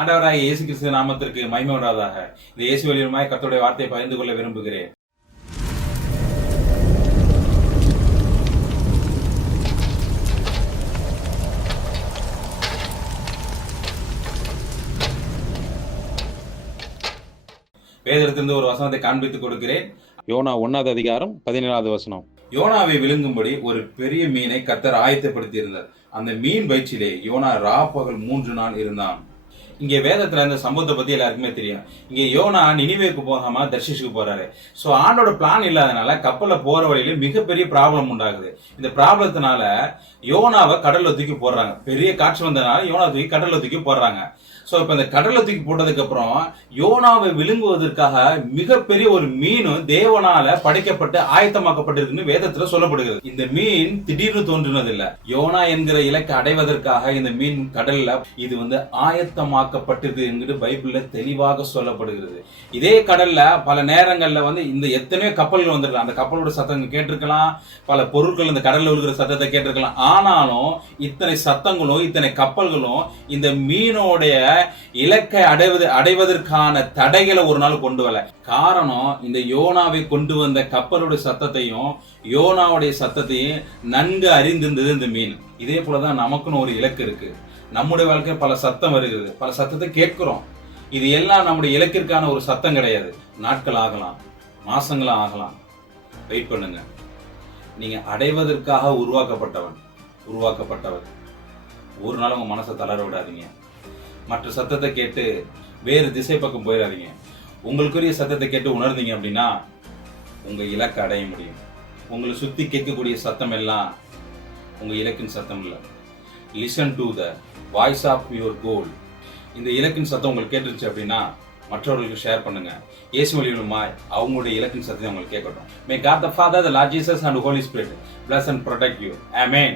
ஆண்டவராகிய இயேசு கிறிஸ்து நாமத்திற்கு மகிமை உண்டாவதாக. இந்த இயேசு வழியுமாய் கர்த்தருடைய வார்த்தையை பகிர்ந்து கொள்ள விரும்புகிறேன். வேதத்திலிருந்து ஒரு வசனத்தை காண்பித்துக் கொடுக்கிறேன். யோனா 1வது அதிகாரம் 17வது வசனம். யோனாவை விழுங்கும்படி ஒரு பெரிய மீனை கர்த்தர் ஆயத்தப்படுத்தி இருந்தார். அந்த மீன் வயிற்றிலே யோனா ராப்பகல் 3 நாள் இருந்தான். இங்க வேதத்துல இந்த சம்பவத்தை பத்தி எல்லாருக்குமே தெரியும். இங்க யோனா நினிவேக்கு போகாம தர்ஷிஷுக்கு போறாரு. சோ ஆண்டோட பிளான் இல்லாதனால கப்பல்ல போற வழியில மிகப்பெரிய ப்ராப்ளம் உண்டாகுது. இந்த ப்ராப்ளத்தினால யோனாவை கடல்ல தூக்கி போடுறாங்க. பெரிய காற்று வந்ததுனால யோனா தூக்கி கடல்ல தூக்கி போடுறாங்க. சோ இப்ப இந்த கடல்ல தூக்கி போட்டதுக்கு அப்புறம் யோனாவை விழுங்குவதற்காக மிகப்பெரிய ஒரு மீன் தேவனால படைக்கப்பட்டு ஆயத்தமாக்கப்பட்டிருக்குன்னு வேதத்துல சொல்லப்படுகிறது. இந்த மீன் திடீர்னு தோன்றினது இல்ல. யோனா என்கிற இலக்கை அடைவதற்காக இந்த மீன் கடல்ல இது ஆயத்தமாக்கப்பட்டது என்கிற பைபிள்ல தெளிவாக சொல்லப்படுகிறது. இதே கடல்ல பல நேரங்கள்ல இந்த எத்தனையோ கப்பல்கள் வந்திருக்கலாம். அந்த கப்பலோட சத்தம் கேட்டிருக்கலாம், பல பொருட்கள் இந்த கடல்ல விழுகிற சத்தத்தை கேட்டிருக்கலாம். ஆனாலும் இத்தனை சத்தங்களும் இத்தனை கப்பல்களும் இந்த மீனோடைய இலக்கை அடைவதற்கான தடைகளை ஒரு நாள் கொண்டு வரல. காரணம், இந்த யோனாவை கொண்டு வந்த கப்பலுடைய சத்தத்தையும் யோனாவுடைய சத்தத்தையும் நன்கு அறிந்திருந்தது இந்த மீன். இதே போலதான் நமக்குன்னு ஒரு இலக்கு இருக்கு. நம்முடைய வாழ்க்கை பல சத்தம் வருகிறது, பல சத்தத்தை கேட்கிறோம். இது எல்லாம் நம்முடைய இலக்கிற்கான ஒரு சத்தம் கிடையாது. நாட்கள் ஆகலாம், மாசங்களும் ஆகலாம். வெயிட் பண்ணுங்க. நீங்க அடைவதற்காக உருவாக்கப்பட்டவர். ஒரு நாள் உங்க மனசை தளர விடாதீங்க. மற்ற சத்தத்தை கேட்டு வேறு திசை பக்கம் போயிடாதீங்க. உங்களுக்குரிய சத்தத்தை கேட்டு உணர்ந்தீங்க அப்படின்னா உங்க இலக்கை அடைய முடியும். உங்களை சுத்தி கேட்கக்கூடிய சத்தம் எல்லாம் உங்க இலக்கின் சத்தம் இல்லை. Listen to the voice of your goal. இந்த இலக்கின் சத்தம் உங்களுக்கு கேட்டுருச்சு அப்படின்னா மற்றவர்களுக்கு ஷேர் பண்ணுங்க. இயேசு வழியுமாய் அவங்களுடைய இலக்கின் சத்தத்தை உங்களுக்கு கேட்கட்டும். May God the Father, the Lord Jesus and the Holy Spirit bless and protect you. Amen.